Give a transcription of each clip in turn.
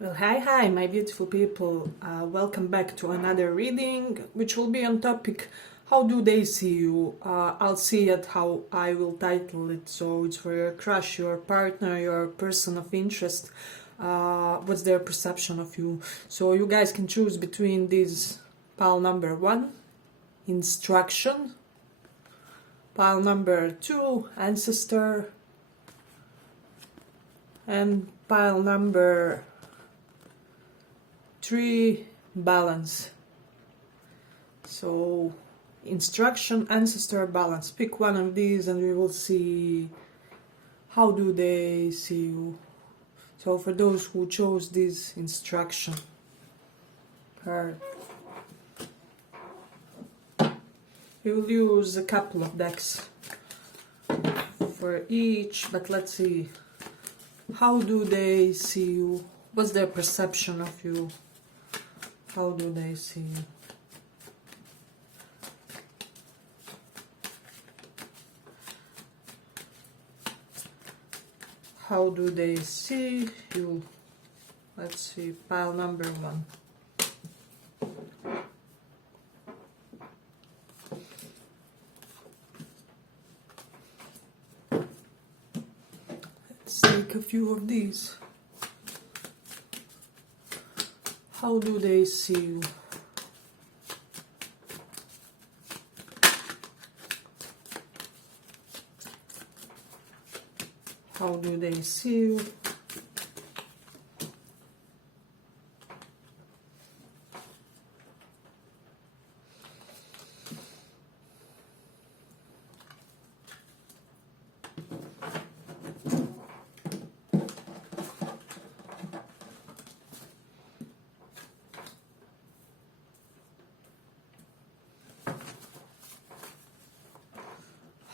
Well, hi, my beautiful people. Welcome back to another reading, which will be on topic how do they see you? I'll see it how I will title it. So it's for your crush, your partner, your person of interest. What's their perception of you? So you guys can choose between these pile number 1, instruction, pile number 2, ancestor, and pile number 3, balance. So instruction, ancestor, balance. Pick one of these and we will see how do they see you. So for those who chose this instruction card, we will use a couple of decks for each, but let's see, how do they see you? What's their perception of you? How do they see you? How do they see you? Let's see, pile number 1. Let's take a few of these. How do they see you? How do they see you?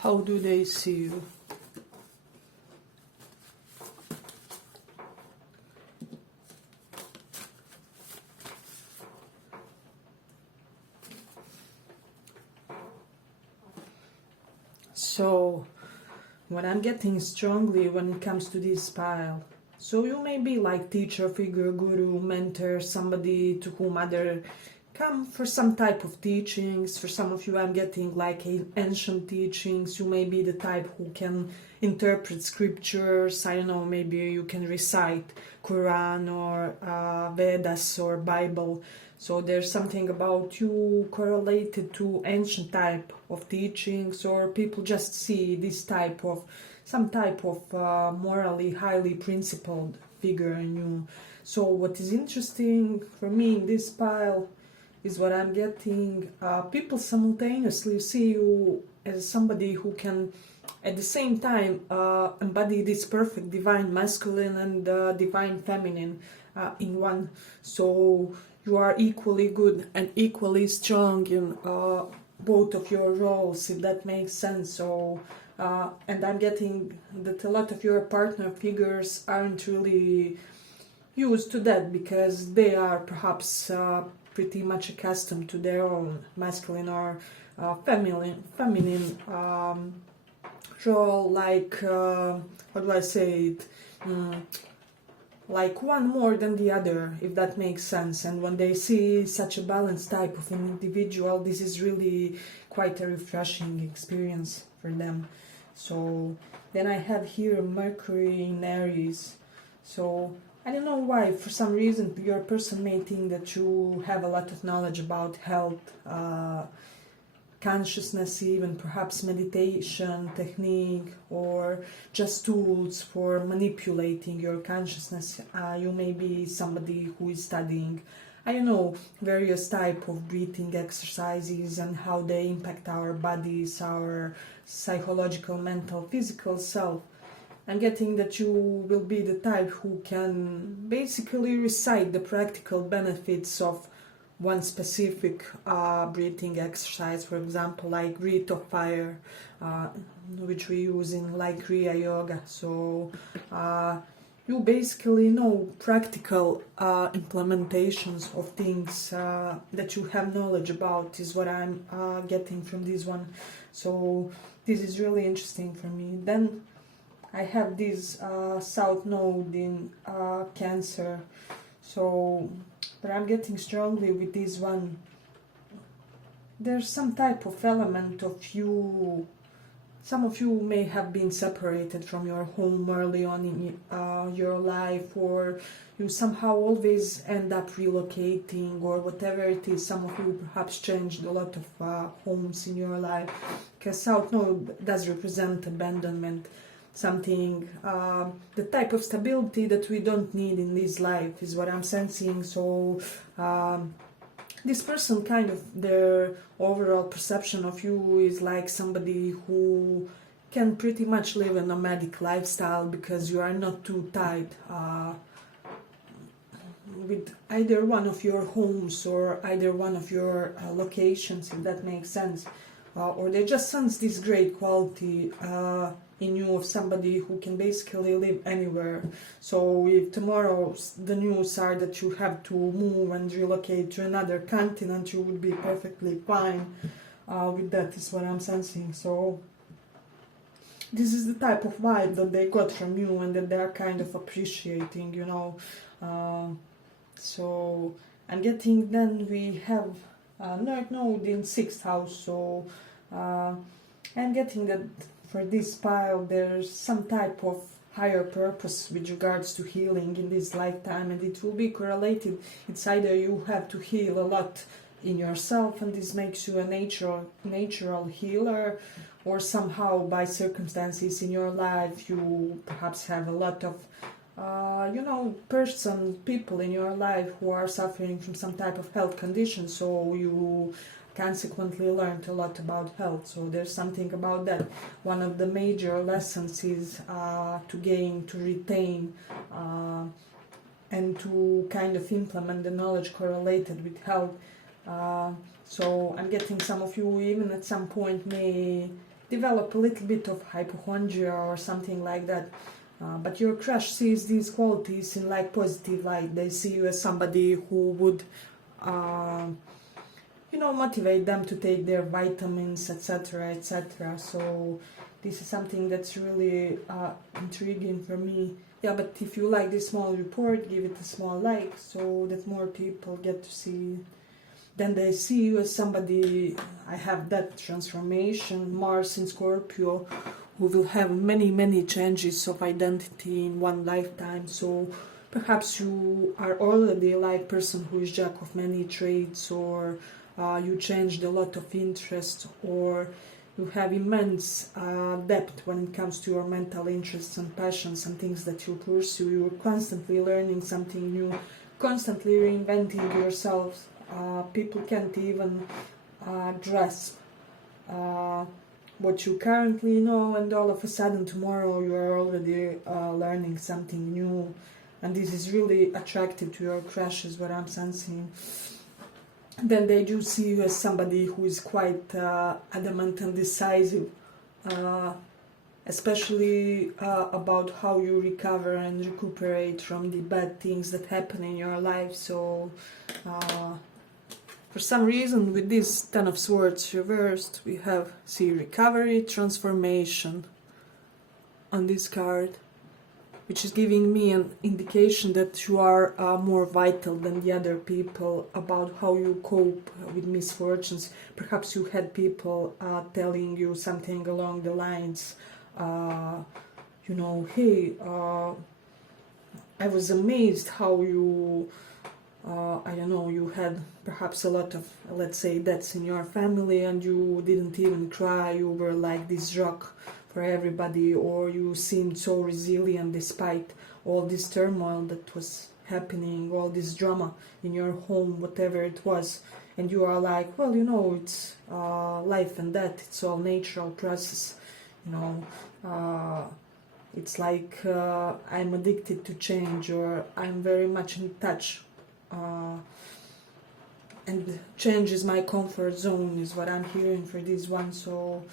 How do they see you? So, what I'm getting strongly when it comes to this pile, so you may be like teacher, figure, guru, mentor, somebody to whom other come for some type of teachings. For some of you, I'm getting like ancient teachings. You may be the type who can interpret scriptures. I don't know, maybe you can recite Quran or Vedas or Bible. So there's something about you correlated to ancient type of teachings, or people just see this type of, some type of morally highly principled figure in you. So what is interesting for me in this pile is what I'm getting. People simultaneously see you as somebody who can at the same time embody this perfect divine masculine and divine feminine in one. So you are equally good and equally strong in both of your roles, if that makes sense. So and I'm getting that a lot of your partner figures aren't really used to that because they are perhaps pretty much accustomed to their own masculine or feminine role, like how do I say it, like one more than the other, if that makes sense. And when they see such a balanced type of an individual, this is really quite a refreshing experience for them. So then I have here Mercury in Aries. So I don't know why, for some reason your person may think that you have a lot of knowledge about health, consciousness, even perhaps meditation technique, or just tools for manipulating your consciousness. You may be somebody who is studying, I don't know, various type of breathing exercises and how they impact our bodies, our psychological, mental, physical self. I'm getting that you will be the type who can basically recite the practical benefits of one specific breathing exercise, for example, like breath of fire, which we use in like Kriya Yoga. So you basically know practical implementations of things that you have knowledge about, is what I'm getting from this one. So this is really interesting for me. Then I have this South Node in Cancer. So, but I'm getting strongly with this one. There's some type of element of you. Some of you may have been separated from your home early on in your life, or you somehow always end up relocating, or whatever it is. Some of you perhaps changed a lot of homes in your life, because South Node does represent abandonment, something, the type of stability that we don't need in this life is what I'm sensing. So this person, kind of their overall perception of you is like somebody who can pretty much live a nomadic lifestyle, because you are not too tied with either one of your homes or either one of your locations, if that makes sense. Or they just sense this great quality in you of somebody who can basically live anywhere. So if tomorrow the news are that you have to move and relocate to another continent, you would be perfectly fine with that, is what I'm sensing. So this is the type of vibe that they got from you and that they are kind of appreciating, you know. So I'm getting, then we have North Node in 6th house. So I'm getting that for this pile there's some type of higher purpose with regards to healing in this lifetime, and it will be correlated. It's either you have to heal a lot in yourself, and this makes you a natural healer, or somehow by circumstances in your life you perhaps have a lot of people in your life who are suffering from some type of health condition, so you consequently learned a lot about health. So there's something about that. One of the major lessons is to retain and to kind of implement the knowledge correlated with health. So I'm getting some of you even at some point may develop a little bit of hypochondria or something like that. But your crush sees these qualities in like positive light. They see you as somebody who would, motivate them to take their vitamins, etc., etc. So this is something that's really intriguing for me. Yeah, but if you like this small report, give it a small like so that more people get to see. Then they see you as somebody, I have that transformation, Mars in Scorpio, who will have many, many changes of identity in one lifetime. So perhaps you are already like person who is jack of many trades, or you changed a lot of interests, or you have immense depth when it comes to your mental interests and passions and things that you pursue. You're constantly learning something new, constantly reinventing yourself. People can't even grasp what you currently know, and all of a sudden tomorrow you are already learning something new, and this is really attractive to your crush, is what I'm sensing. Then they do see you as somebody who is quite adamant and decisive, especially about how you recover and recuperate from the bad things that happen in your life. So for some reason with this Ten of Swords reversed, we have, see, recovery, transformation on this card, which is giving me an indication that you are more vital than the other people about how you cope with misfortunes. Perhaps you had people telling you something along the lines, hey, I was amazed how you, you had perhaps a lot of, let's say, deaths in your family, and you didn't even cry. You were like this rock for everybody, or you seemed so resilient despite all this turmoil that was happening, all this drama in your home, whatever it was. And you are like, well, it's life and death, it's all natural process, it's like I'm addicted to change, or I'm very much in touch, and change is my comfort zone, is what I'm hearing for this one. So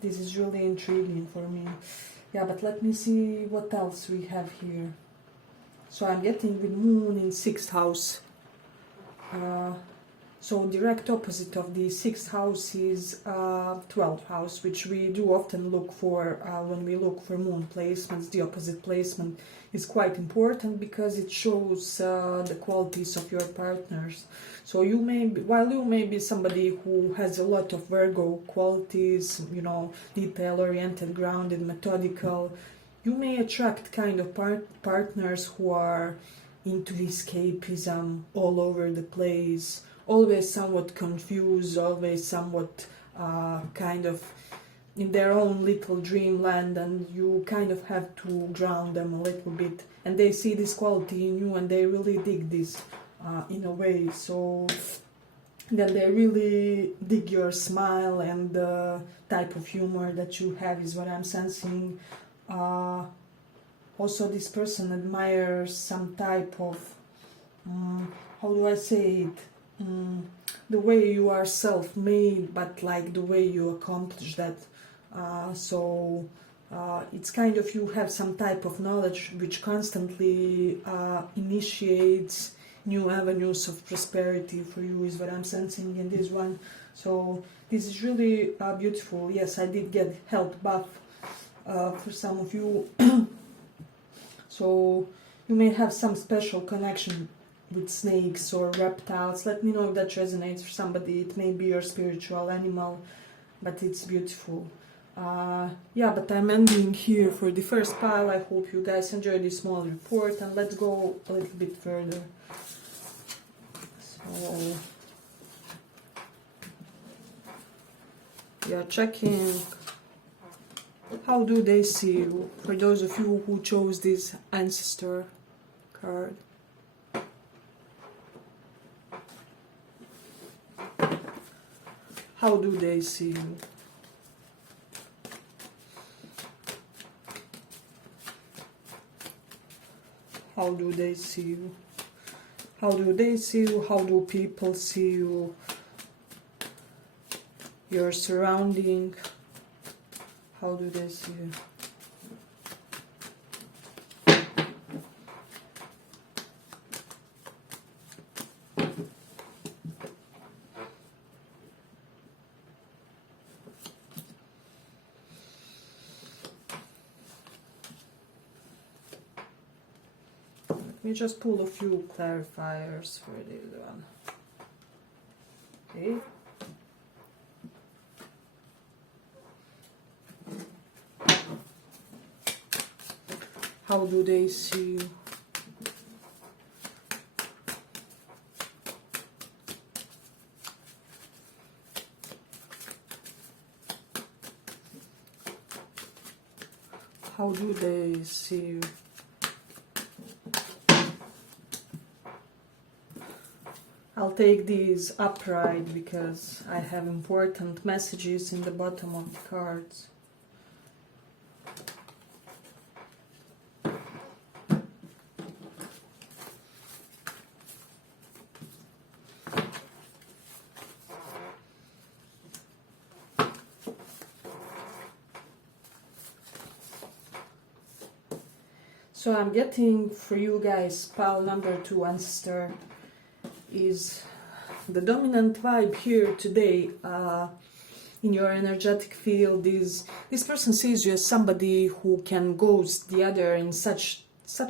this is really intriguing for me. Yeah, but let me see what else we have here. So I'm getting with Moon in 6th house. So direct opposite of the 6th house is 12th house, which we do often look for when we look for moon placements. The opposite placement is quite important because it shows the qualities of your partners. So you may be, while you may be somebody who has a lot of Virgo qualities, you know, detail-oriented, grounded, methodical, you may attract kind of partners who are into escapism, all over the place, always somewhat confused, always somewhat kind of in their own little dreamland, and you kind of have to ground them a little bit. And they see this quality in you and they really dig this in a way. So then they really dig your smile and the type of humor that you have is what I'm sensing. Also, this person admires some type of, how do I say it? The way you are self-made, but like the way you accomplish that. It's kind of, you have some type of knowledge which constantly initiates new avenues of prosperity for you, is what I'm sensing in this one. So this is really beautiful. Yes, I did get health buff for some of you. So you may have some special connection with snakes or reptiles. Let me know if that resonates for somebody. It may be your spiritual animal, but it's beautiful. Yeah, but I'm ending here for the first pile. I hope you guys enjoyed this small report, and let's go a little bit further. So we are checking, how do they see you? For those of you who chose this ancestor card. How do they see you? How do they see you? How do they see you? How do people see you? Your surrounding. How do they see you? Let me just pull a few clarifiers for this one. Okay. How do they see you? How do they see you? I'll take these upright because I have important messages in the bottom of the cards. So I'm getting for you guys pile number 2, ancestor, is the dominant vibe here today in your energetic field. Is this person sees you as somebody who can ghost the other in such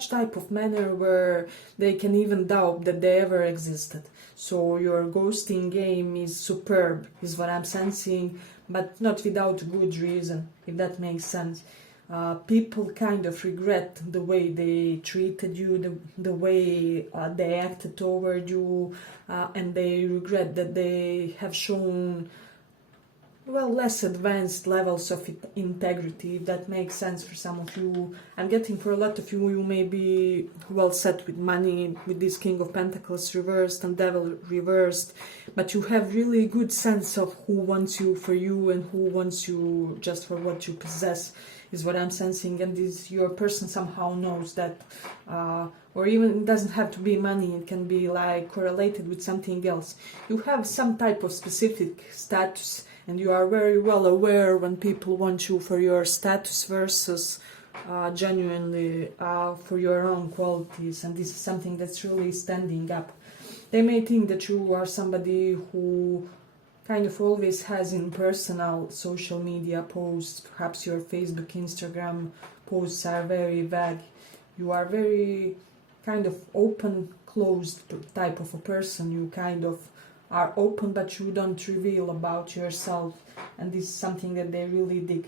type of manner where they can even doubt that they ever existed. So your ghosting game is superb, is what I'm sensing, but not without good reason, if that makes sense. People kind of regret the way they treated you, the way they acted toward you, and they regret that they have shown, well, less advanced levels of integrity, if that makes sense for some of you. I'm getting for a lot of you, you may be well set with money, with this King of Pentacles reversed and Devil reversed, but you have really good sense of who wants you for you and who wants you just for what you possess, is what I'm sensing. And this, your person somehow knows that, or even it doesn't have to be money, it can be like correlated with something else. You have some type of specific status, and you are very well aware when people want you for your status versus genuinely for your own qualities, and this is something that's really standing up. they may think that you are somebody who kind of always has in personal social media posts. Perhaps your Facebook, Instagram posts are very vague. You are very kind of open, closed type of a person. You kind of are open, but you don't reveal about yourself, and this is something that they really dig.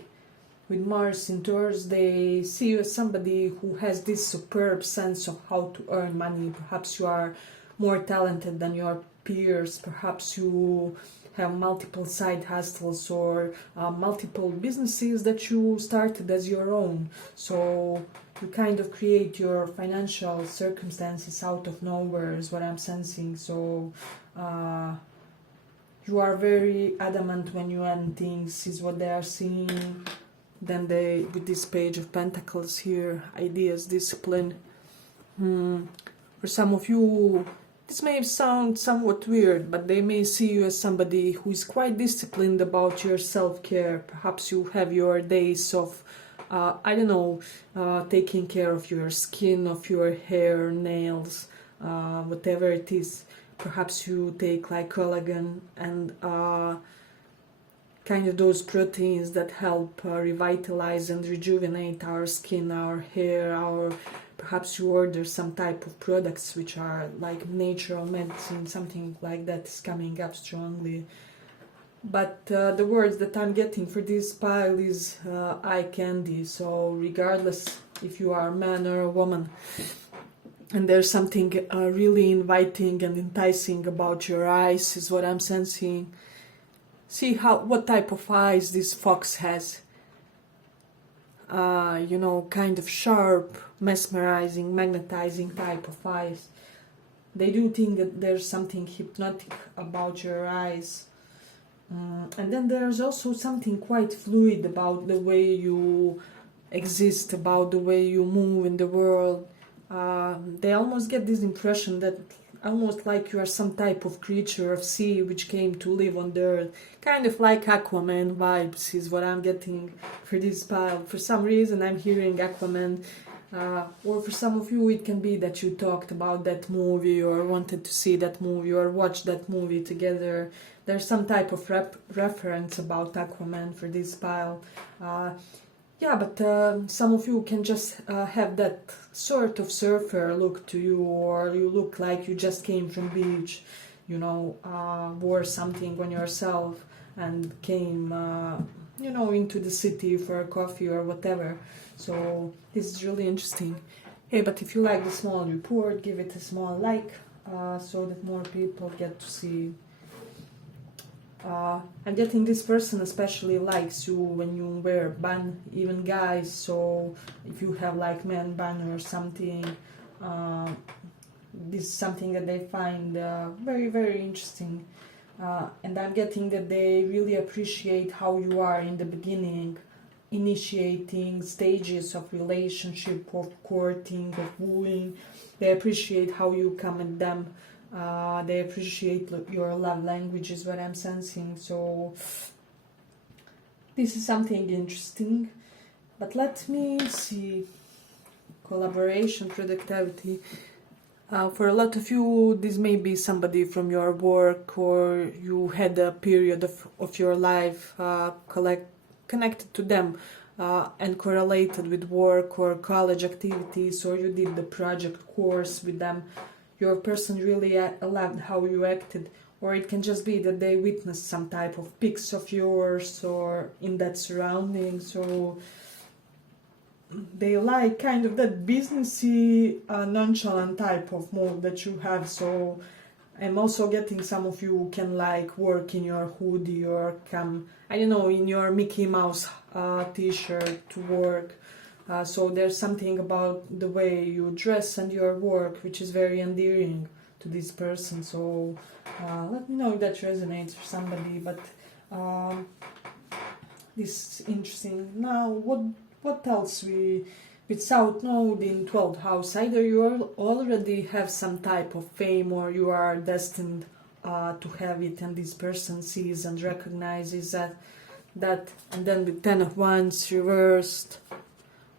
With Mars in Taurus, they see you as somebody who has this superb sense of how to earn money. Perhaps you are more talented than your peers. Perhaps you have multiple side hustles or multiple businesses that you started as your own. So you kind of create your financial circumstances out of nowhere is what I'm sensing. So you are very adamant when you end things is what they are seeing. Then they, with this Page of Pentacles here, ideas, discipline. For some of you, this may sound somewhat weird, but they may see you as somebody who is quite disciplined about your self-care. Perhaps you have your days of, I don't know, taking care of your skin, of your hair, nails, whatever it is. Perhaps you take like collagen and kind of those proteins that help revitalize and rejuvenate our skin, our hair, our... Perhaps you order some type of products which are like natural medicine, something like that is coming up strongly. But the words that I'm getting for this pile is eye candy. So regardless if you are a man or a woman, and there's something really inviting and enticing about your eyes is what I'm sensing. See what type of eyes this fox has. You know, kind of sharp, mesmerizing, magnetizing type of eyes. They do think that there's something hypnotic about your eyes. And then there's also something quite fluid about the way you exist, about the way you move in the world. They almost get this impression that almost like you are some type of creature of sea which came to live on the earth. Kind of like Aquaman vibes is what I'm getting for this pile. For some reason I'm hearing Aquaman, or for some of you it can be that you talked about that movie or wanted to see that movie or watch that movie together. There's some type of reference about Aquaman for this pile. Yeah, but some of you can just have that sort of surfer look to you, or you look like you just came from beach, you know, wore something on yourself and came, you know, into the city for a coffee or whatever. So this is really interesting. Hey, but if you like the small report, give it a small like so that more people get to see. I'm getting this person especially likes you when you wear bun, even guys. So if you have like man bun or something, this is something that they find very, very interesting. And I'm getting that they really appreciate how you are in the beginning, initiating stages of relationship, of courting, of wooing. They appreciate how you come at them. They appreciate your love language is what I'm sensing. So this is something interesting. But let me see. Collaboration, productivity. For a lot of you, this may be somebody from your work, or you had a period of your life connected to them and correlated with work or college activities, or you did the project course with them. Your person really loved how you acted, or it can just be that they witnessed some type of pics of yours or in that surrounding. So they like kind of that businessy, nonchalant type of move that you have. So I'm also getting some of you can like work in your hoodie or come, I don't know, in your Mickey Mouse t-shirt to work. So there's something about the way you dress and your work which is very endearing to this person. So let me know if that resonates for somebody. But this is interesting. Now, what else with South Node in 12th house? Either you already have some type of fame, or you are destined to have it, and this person sees and recognizes that. And then with 10 of Wands reversed,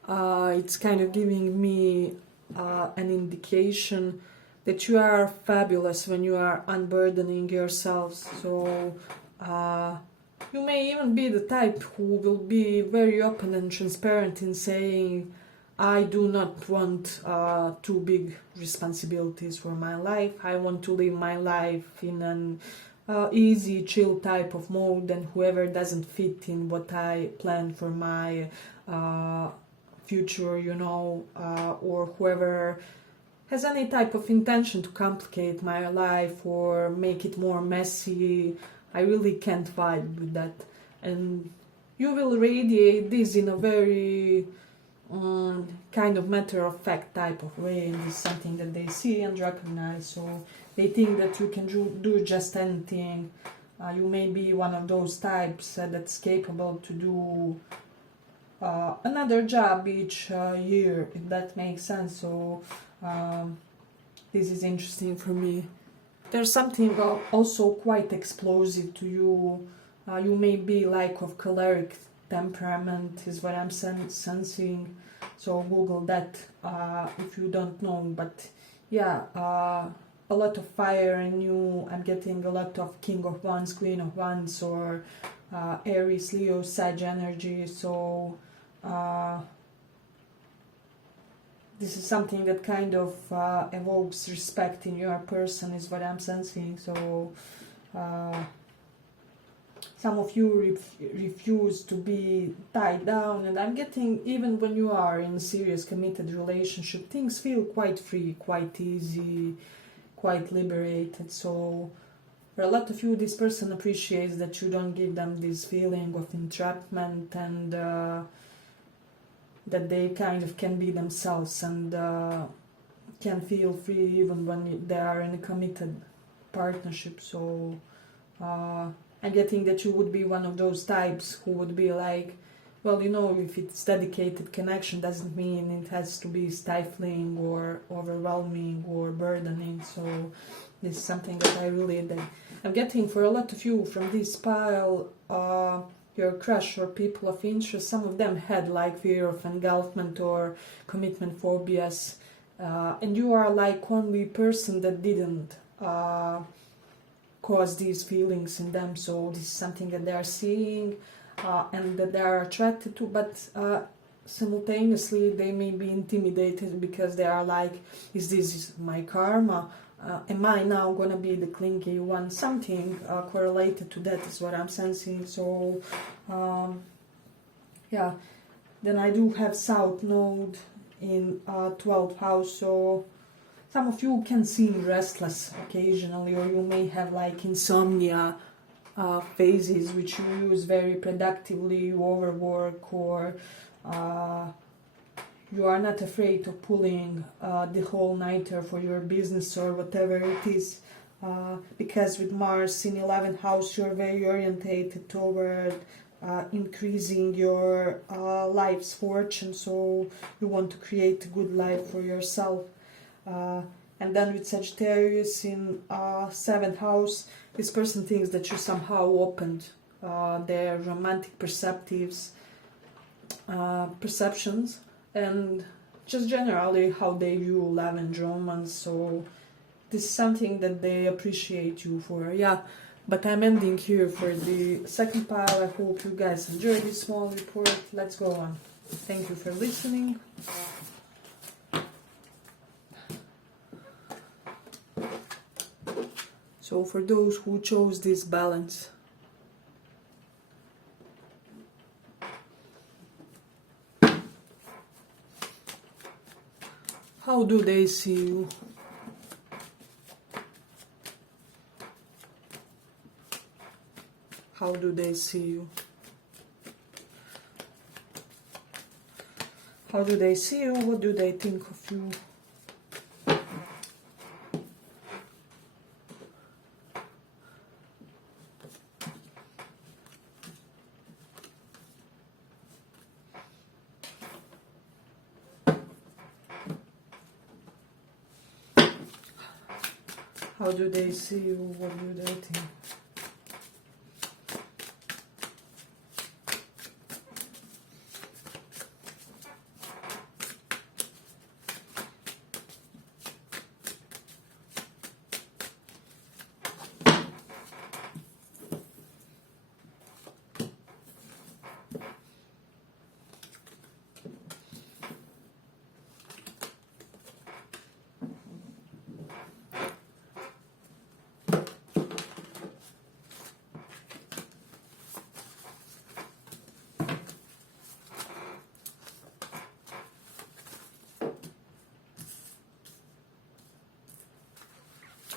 it's kind of giving me an indication that you are fabulous when you are unburdening yourselves. So you may even be the type who will be very open and transparent in saying, I do not want too big responsibilities for my life. I want to live my life in an easy, chill type of mode, and whoever doesn't fit in what I plan for my future, or whoever has any type of intention to complicate my life or make it more messy, I really can't vibe with that. And you will radiate this in a very kind of matter-of-fact type of way, and it's something that they see and recognize, so they think that you can do just anything. You may be one of those types that's capable to do another job each year, if that makes sense. So this is interesting for me. There's something also quite explosive to you. You may be like of choleric temperament, is what I'm sensing. So Google that if you don't know. But yeah, a lot of fire in you. I'm getting a lot of King of Wands, Queen of Wands, or Aries, Leo, Sag energy. So this is something that kind of evokes respect in your person, is what I'm sensing. So some of you refuse to be tied down, and I'm getting, even when you are in a serious committed relationship, things feel quite free, quite easy, quite liberated. So for a lot of you, this person appreciates that you don't give them this feeling of entrapment, and that they kind of can be themselves and can feel free even when they are in a committed partnership. So I'm getting that you would be one of those types who would be like, well, if it's dedicated connection, doesn't mean it has to be stifling or overwhelming or burdening. So this is something that I really I'm getting for a lot of you from this pile. Your crush or people of interest, some of them had like fear of engulfment or commitment phobias, and you are like only person that didn't cause these feelings in them. So this is something that they are seeing and that they are attracted to, but simultaneously they may be intimidated because they are like, is this my karma? Am I now gonna be the clingy one? Something correlated to that is what I'm sensing. So yeah, then I do have South Node in 12th house, so some of you can seem restless occasionally, or you may have like insomnia phases which you use very productively. You overwork, or you are not afraid of pulling the whole nighter for your business or whatever it is, because with Mars in 11th house, you're very orientated toward increasing your life's fortune. So you want to create a good life for yourself. And then with Sagittarius in 7th house, this person thinks that you somehow opened their romantic perceptions, and just generally how they view love and romance. So this is something that they appreciate you for. Yeah, but I'm ending here for the second pile. I hope you guys enjoyed this small report. Let's go on. Thank you for listening. So for those who chose this balance, how do they see you? How do they see you? How do they see you? What do they think of you? How do they see you? What do they think?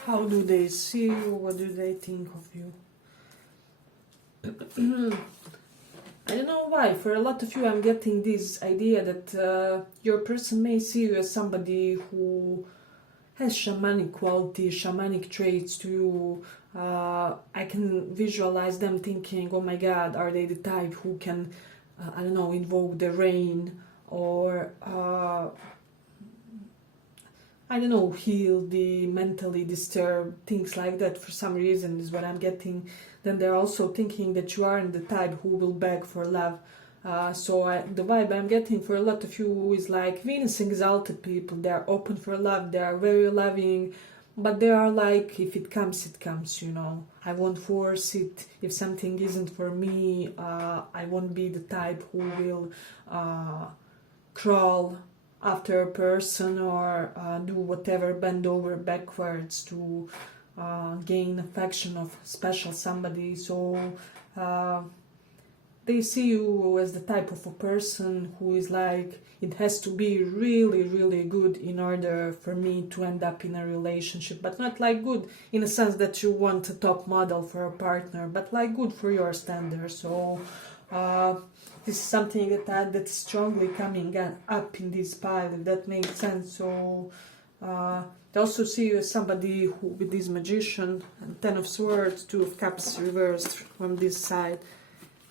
How do they see you? What do they think of you? I don't know why. For a lot of you, I'm getting this idea that your person may see you as somebody who has shamanic qualities, shamanic traits to you. I can visualize them thinking, oh my god, are they the type who can, I don't know, invoke the rain, or I don't know, heal the mentally disturbed, things like that for some reason is what I'm getting. Then they're also thinking that you aren't the type who will beg for love. The vibe I'm getting for a lot of you is like Venus exalted people. They are open for love, they are very loving, but they are like, if it comes, it comes, you know. I won't force it. If something isn't for me, I won't be the type who will crawl after a person or do whatever, bend over backwards to gain affection of special somebody. So they see you as the type of a person who is like, it has to be really, really good in order for me to end up in a relationship, but not like good in a sense that you want a top model for a partner, but like good for your standards. So this is something that's strongly coming up in this pile, if that makes sense. So they also see you as somebody who, with this magician, and Ten of Swords, Two of Cups reversed from this side,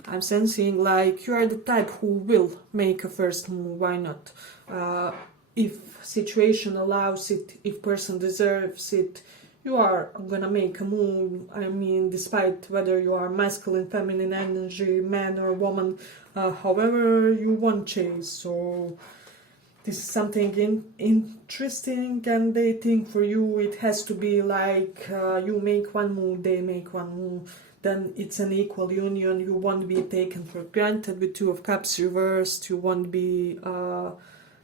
I'm sensing like you are the type who will make a first move. Why not? If situation allows it, if person deserves it, you are gonna make a move. I mean, despite whether you are masculine, feminine energy, man or woman, however you want chase. So this is something interesting, and they think for you it has to be like you make one move, they make one move, then it's an equal union. You won't be taken for granted with Two of Cups reversed. You won't be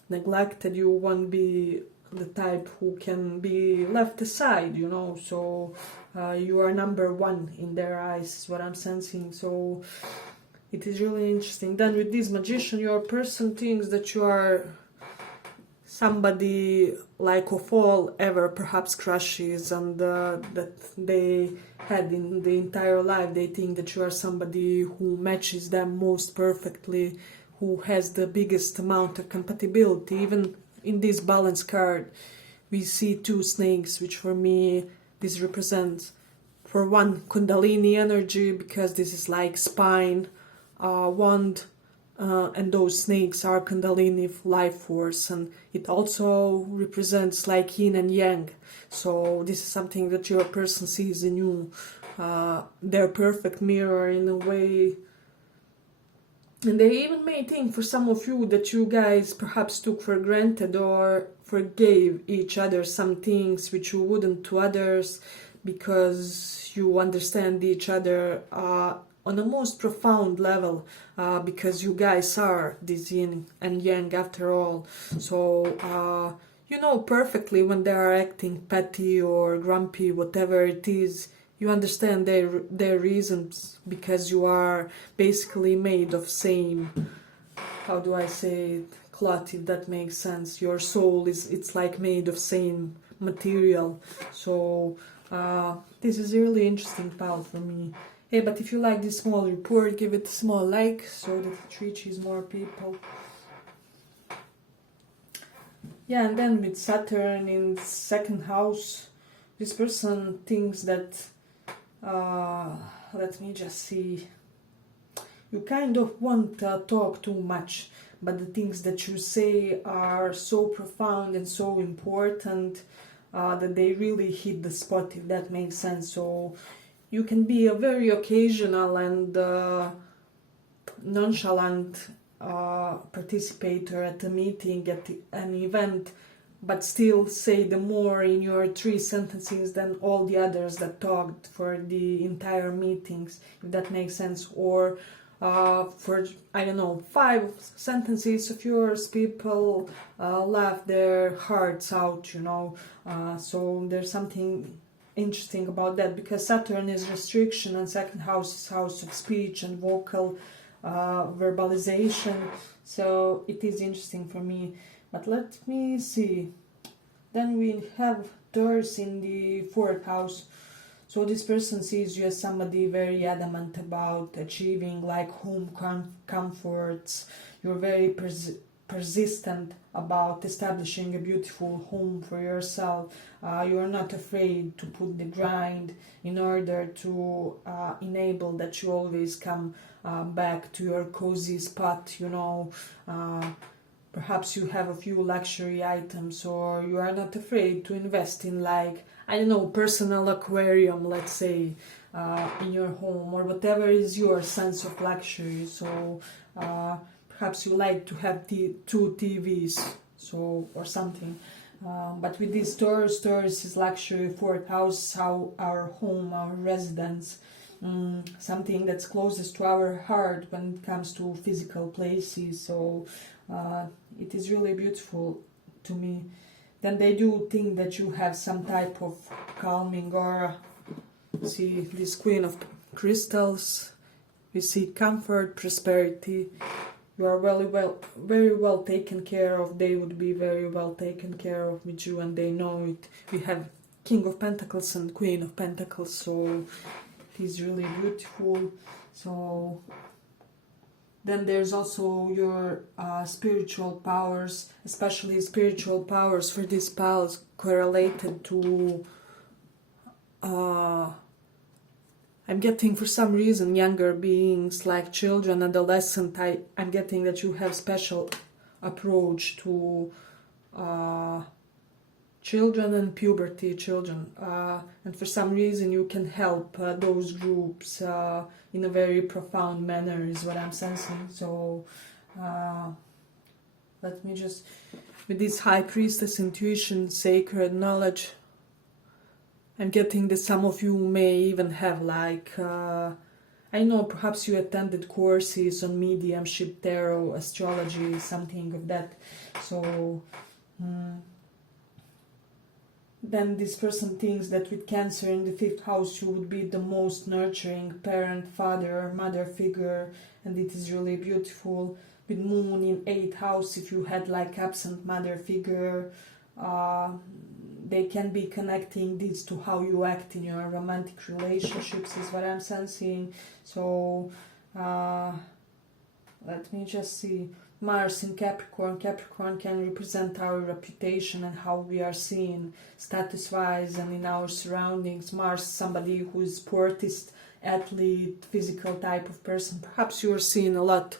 neglected. You won't be the type who can be left aside, you know. So you are number one in their eyes, is what I'm sensing. So it is really interesting. Then with this magician, your person thinks that you are somebody like of all ever perhaps crushes, and that they had in the entire life. They think that you are somebody who matches them most perfectly, who has the biggest amount of compatibility. Even in this balance card, we see two snakes, which for me, this represents, for one, Kundalini energy, because this is like spine, wand, and those snakes are Kundalini life force, and it also represents like yin and yang. So this is something that your person sees in you, their perfect mirror in a way. And they even may think for some of you that you guys perhaps took for granted or forgave each other some things which you wouldn't to others, because you understand each other on a most profound level, because you guys are this yin and yang after all. So you know perfectly when they are acting petty or grumpy, whatever it is. You understand their reasons, because you are basically made of same, how do I say it, cloth, if that makes sense. Your soul it's like made of same material. So this is a really interesting pal for me. Hey, but if you like this small report, give it a small like so that it reaches more people. Yeah, and then with Saturn in second house, this person thinks that let me just see. You kind of won't talk too much, but the things that you say are so profound and so important that they really hit the spot, if that makes sense. So you can be a very occasional and nonchalant participator at a meeting, at an event, but still say the more in your 3 sentences than all the others that talked for the entire meetings, if that makes sense. Or for, I don't know, 5 sentences of yours, people laugh their hearts out, you know. So there's something interesting about that, because Saturn is restriction and second house is house of speech and vocal verbalization. So it is interesting for me. But let me see. Then we have Taurus in the 4th house. So this person sees you as somebody very adamant about achieving like home comforts. You're very persistent about establishing a beautiful home for yourself. You are not afraid to put the grind in order to enable that you always come back to your cozy spot, you know. Perhaps you have a few luxury items, or you are not afraid to invest in, like, I don't know, personal aquarium, let's say, in your home, or whatever is your sense of luxury. So perhaps you like to have 2 TVs, so, or something. But with this Taurus is luxury, 4th house, our home, our residence, something that's closest to our heart when it comes to physical places. So it is really beautiful to me. Then they do think that you have some type of calming aura. See this Queen of Crystals. We see comfort, prosperity. You are very well taken care of. They would be very well taken care of with you, and they know it. We have King of Pentacles and Queen of Pentacles, so it is really beautiful. So then there's also your spiritual powers, especially spiritual powers for these pals correlated to I'm getting, for some reason, younger beings like children, adolescent. I'm getting that you have special approach to children and puberty children, and for some reason you can help those groups in a very profound manner, is what I'm sensing. So let me just, with this High Priestess, intuition, sacred knowledge, I'm getting that some of you may even have, like, I know, perhaps you attended courses on mediumship, tarot, astrology, something of that. So then this person thinks that with Cancer in the 5th house, you would be the most nurturing parent, father, mother figure, and it is really beautiful. With Moon in 8th house, if you had like absent mother figure, they can be connecting this to how you act in your romantic relationships, is what I'm sensing. So let me just see. Mars in Capricorn. Capricorn can represent our reputation and how we are seen status-wise and in our surroundings. Mars, somebody who is sportist, athlete, physical type of person. Perhaps you are seen a lot,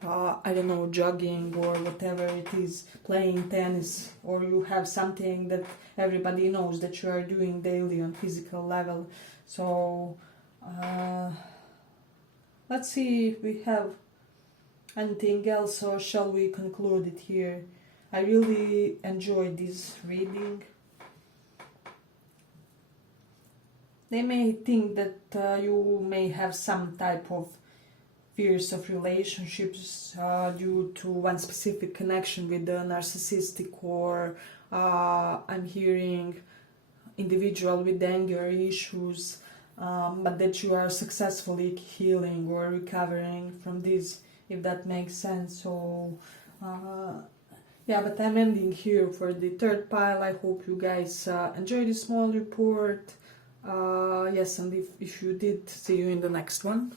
I don't know, jogging or whatever it is, playing tennis, or you have something that everybody knows that you are doing daily on physical level. So let's see if we have anything else, or shall we conclude it here? I really enjoyed this reading. They may think that you may have some type of fears of relationships due to one specific connection with the narcissistic, or I'm hearing individual with anger issues, but that you are successfully healing or recovering from this, if that makes sense. So yeah, but I'm ending here for the 3rd pile. I hope you guys enjoy this small report. Yes, and if you did, see you in the next one.